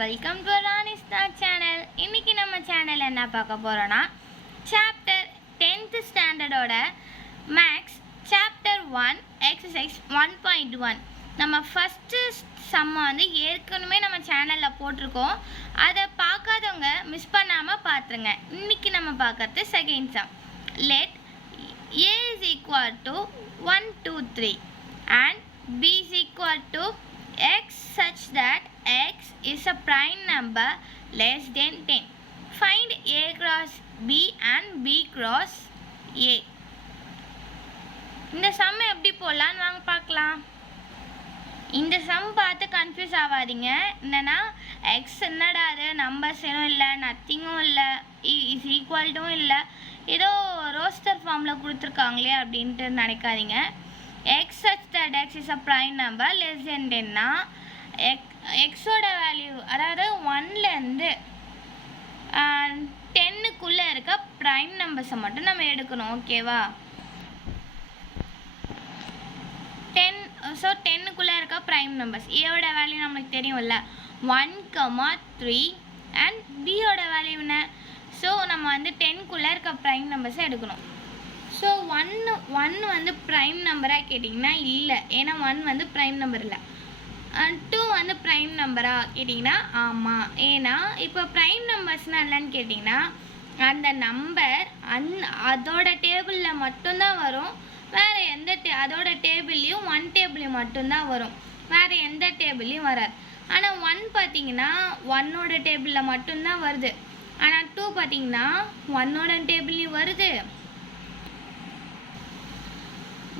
Welcome to ராணிஸ்தா channel. இன்னைக்கு நம்ம channel என்ன பார்க்க போறோம்னா சாப்டர் 10th ஸ்டாண்டர்டோட மேக்ஸ் சாப்டர் 1 எக்ஸசைஸ் 1.1 நம்ம ஃபர்ஸ்ட் சம் வந்து ஏற்கனவே நம்ம சேனல்ல போட்டிருக்கோம். அதை பார்க்காதவங்க மிஸ் பண்ணாம பாத்துருங்க. இன்னைக்கு நம்ம பார்க்கறது second sum. Let a is equal to 1 2 3 and b is equal to x such that x is a prime number less than 10. Find a cross b and b cross a. இந்த some எப்படி போடலாம்னு வாங்க பார்க்கலாம். இந்த some பார்த்து confuse ஆகாதீங்க. என்னன்னா X என்னடா அது நம்பர்ஸ் எதுவும் இல்லை, நத்திங்கும் இல்லை, இஸ் ஈக்குவல்ட்டும் இல்லை, ஏதோ ரோஸ்டர் ஃபார்மில் கொடுத்துருக்காங்களே அப்படின்ட்டு நினைக்காதீங்க. X such that x is a prime number less than 10னா எக்ஸோட வேல்யூ அதாவது 1லேருந்து 10க்குள்ளே இருக்க ப்ரைம் நம்பர்ஸை மட்டும் நம்ம எடுக்கணும். ஓகேவா? 10க்குள்ளே இருக்க ப்ரைம் நம்பர்ஸ் ஏவோட வேல்யூ நம்மளுக்கு தெரியும்ல 1, 3 அண்ட் பியோட வேல்யூ என்ன? ஸோ நம்ம வந்து 10க்குள்ளே இருக்க ப்ரைம் நம்பர்ஸை எடுக்கணும். ஸோ ஒன் வந்து ப்ரைம் நம்பராக கேட்டிங்கன்னா இல்லை, ஏன்னா 1 வந்து ப்ரைம் நம்பர் இல்லை. 2 வந்து ப்ரைம் நம்பராக கேட்டிங்கன்னா ஆமாம், ஏன்னா இப்போ ப்ரைம் நம்பர்ஸ்னால் இல்லைன்னு கேட்டிங்கன்னா அந்த நம்பர் அதோட டேபிளில் மட்டும்தான் வரும், வேறு எந்த அதோட டேபிள்லேயும் 1 டேபிளையும் மட்டும்தான் வரும், வேறு எந்த டேபிள்லையும் வராது. ஆனால் 1 பார்த்தீங்கன்னா 1ஓட டேபிளில் மட்டும்தான் வருது. ஆனால் 2 பார்த்தீங்கன்னா 1ஓட டேபிள்லையும் வருது,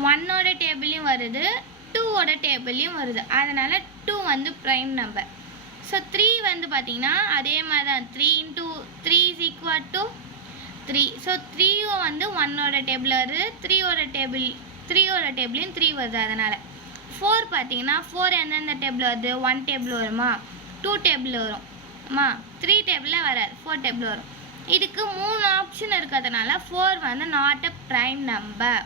1ஓட டேபிள்லையும் வருது, 2ஓட டேபிள்லையும் வருது. அதனால் 2 வந்து ப்ரைம் நம்பர். ஸோ 3 வந்து பார்த்தீங்கன்னா அதே மாதிரி தான் 3 × 3 is equal to 3. ஸோ 3 வந்து 1ஓட டேபிள் வருது, 3ஓட டேபிளையும் 3 வருது. அதனால் 4 பார்த்தீங்கன்னா 4 எந்தெந்த டேபிள் வருது? 1 டேபிள் வருமா, 2 டேபிள் வரும்மா, 3 டேபிளில் வராது, 4 டேபிள் வரும். இதுக்கு 3 ஆப்ஷன் இருக்கிறதுனால 4 வந்து நாட் அ ப்ரைம் நம்பர்.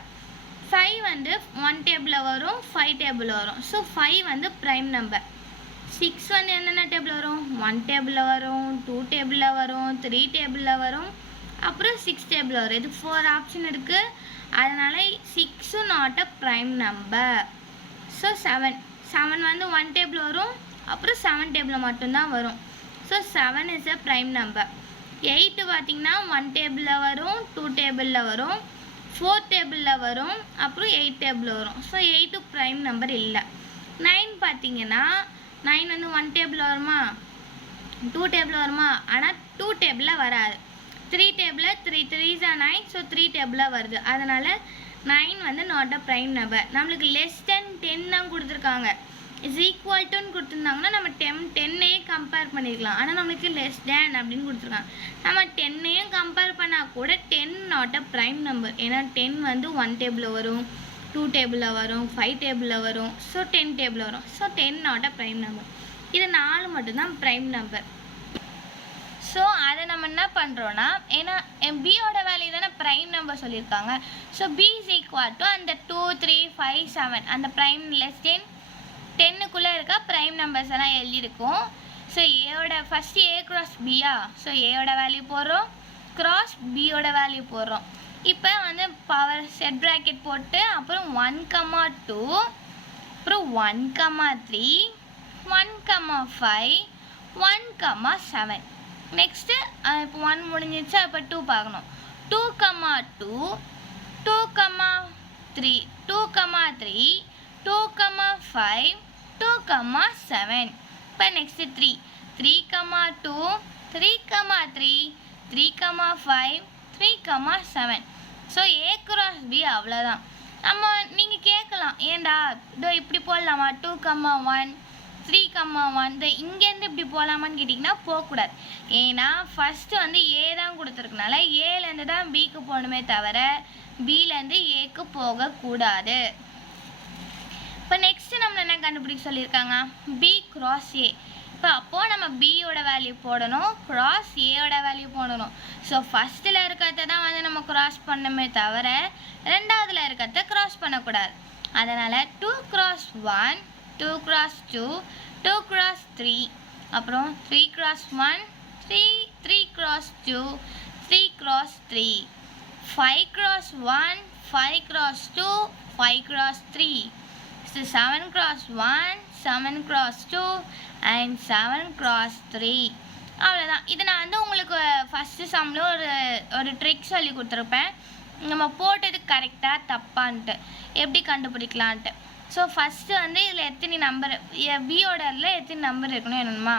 5 வந்து 1 டேபிளில் வரும், 5 டேபிள் வரும். ஸோ 5 வந்து ப்ரைம் நம்பர். 6 வந்து என்னென்ன டேபிள் வரும்? 1 டேபிளில் வரும், 2 டேபிளில் வரும், 3 டேபிளில் வரும், அப்புறம் 6 டேபிள் வரும். இது 4 ஆப்ஷன் இருக்குது. அதனால் 6 not a prime number. So 7 வந்து 1 டேபிள் வரும், அப்புறம் 7 டேபிளில் மட்டும்தான் வரும். So 7 is a prime number. 8 பார்த்திங்கன்னா 1 டேபிளில் வரும், 2 டேபிளில் வரும், 4 டேபிளில் வரும், அப்புறம் 8 டேபிளில் வரும். ஸோ 8 ப்ரைம் நம்பர் இல்லை. 9 பார்த்தீங்கன்னா 9 வந்து 1 டேபிள் வருமா, 2 டேபிள் வருமா, ஆனால் 2 டேபிளில் வராது. 3 டேபிளில் 3 3s are 9. ஸோ 3 டேபிளில் வருது. அதனால் 9 வந்து நாட் அ ப்ரைம் நம்பர். நம்மளுக்கு லெஸ் தென் 10 தான் கொடுத்துருக்காங்க. இஸ் ஈக்குவல் டுன்னு கொடுத்துருந்தாங்கன்னா நம்ம 10ஐயே கம்பேர் பண்ணிக்கலாம். ஆனால் நம்மளுக்கு லெஸ் தேன் அப்படின்னு கொடுத்துருக்காங்க. நம்ம 10ஐயும் கம்பேர் பண்ணால் கூட 10 நாட் அ ப்ரைம் நம்பர். ஏன்னா 10 வந்து 1 டேபிளில் வரும், 2 டேபிளில் வரும், 5 டேபிளில் வரும், ஸோ 10 டேபிளில் வரும். So 10 not a prime number. இது 4 மட்டும்தான் ப்ரைம் நம்பர். ஸோ அதை நம்ம என்ன பண்ணுறோன்னா, ஏன்னா பியோட வேல்யூ தானே ப்ரைம் நம்பர் சொல்லியிருக்காங்க. So P is equal to அந்த 2 3 5 7 அந்த ப்ரைம் லெஸ் தென் 10க்குள்ளே இருக்க ப்ரைம் நம்பர்ஸ் எல்லாம் எழுதியிருக்கும். ஸோ ஏயோட ஃபஸ்ட்டு ஏ க்ராஸ் பியா, ஸோ ஏயோட வேல்யூ போடுறோம், க்ராஸ் பியோட வேல்யூ போடுறோம். இப்போ வந்து பவர் செட் ப்ராக்கெட் போட்டு அப்புறம் 1, 2 அப்புறம் 1, 3 1, 5 1, 7. நெக்ஸ்ட்டு இப்போ 1 முடிஞ்சிச்சு. இப்போ 2 பார்க்கணும். 2, 2 2, 3 2, 3 2, 5 2, 7. இப்போ next 3 2 3, 3 5 3, 7. So A cross B அவ்வளோதான். நீங்கள் கேட்கலாம், ஏண்டா இதோ இப்படி போடலாமா, 2, 1 3, 1 இங்கேருந்து இப்படி போகலாமான்னு கேட்டிங்கன்னா போகக்கூடாது. ஏன்னா ஃபஸ்ட்டு வந்து ஏ தான் கொடுத்துருக்கனால ஏலேருந்து தான் பிக்கு போகணுமே தவிர பிலேருந்து ஏக்கு போகக்கூடாது. இப்போ நெக்ஸ்ட்டு நம்மளை என்ன கண்டுபிடிக்க சொல்லியிருக்காங்க? B cross A. இப்போ அப்போது நம்ம பியோட வேல்யூ போடணும், க்ராஸ் ஏயோட வேல்யூ போடணும். ஸோ ஃபஸ்ட்டில் இருக்கிறத தான் வந்து நம்ம க்ராஸ் பண்ணணுமே தவிர ரெண்டாவதுல இருக்கிறத க்ராஸ் பண்ணக்கூடாது. அதனால் 2 × 1 2 × 2 2 × 3 அப்புறம் 3 cross 1 3 cross 2 3 cross 3 5 cross 1 5 cross 2 5 cross 3 so 7 cross 1 7 cross 2 and 7 cross 3 அவ்வளோதான். இது நான் வந்து உங்களுக்கு ஃபஸ்ட்டு சம்மில் ஒரு ட்ரிக் சொல்லி கொடுத்துருப்பேன், நம்ம போட்டது கரெக்டாக தப்பான்ட்டு எப்படி கண்டுபிடிக்கலான்ட்டு. ஸோ ஃபஸ்ட்டு வந்து இதில் எத்தனை நம்பர் பி ஆர்டரில் எத்தனை நம்பர் இருக்கணும் என்னமா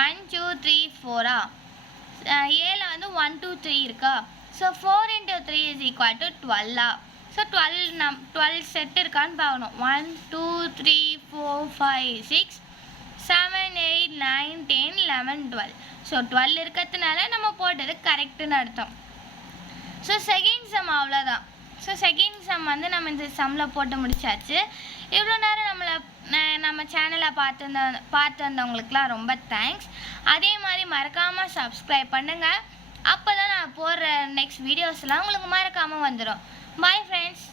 1 2 3 4 ஏல வந்து 1 2 3 இருக்கா. So 4 × 3 is equal to 12 so 12 set இருக்கான்னு பார்க்கணும். 1 2 3 4 5 6 7 8 9 10 11 12 ஸோ 12 இருக்கிறதுனால நம்ம போட்டது கரெக்டுன்னு அர்த்தம். ஸோ செகண்ட் சம் அவ்வளோதான். ஸோ செகண்ட் சம் வந்து நம்ம இந்த சம்மில் போட்டு முடிச்சாச்சு. இவ்வளோ நேரம் நம்ம சேனலை பார்த்து வந்தவங்களுக்குலாம் ரொம்ப தேங்க்ஸ். அதே மாதிரி மறக்காமல் சப்ஸ்கிரைப் பண்ணுங்கள், அப்போ தான் நான் போடுற நெக்ஸ்ட் வீடியோஸ்லாம் உங்களுக்கு மறக்காமல் வந்துடும். Bye friends.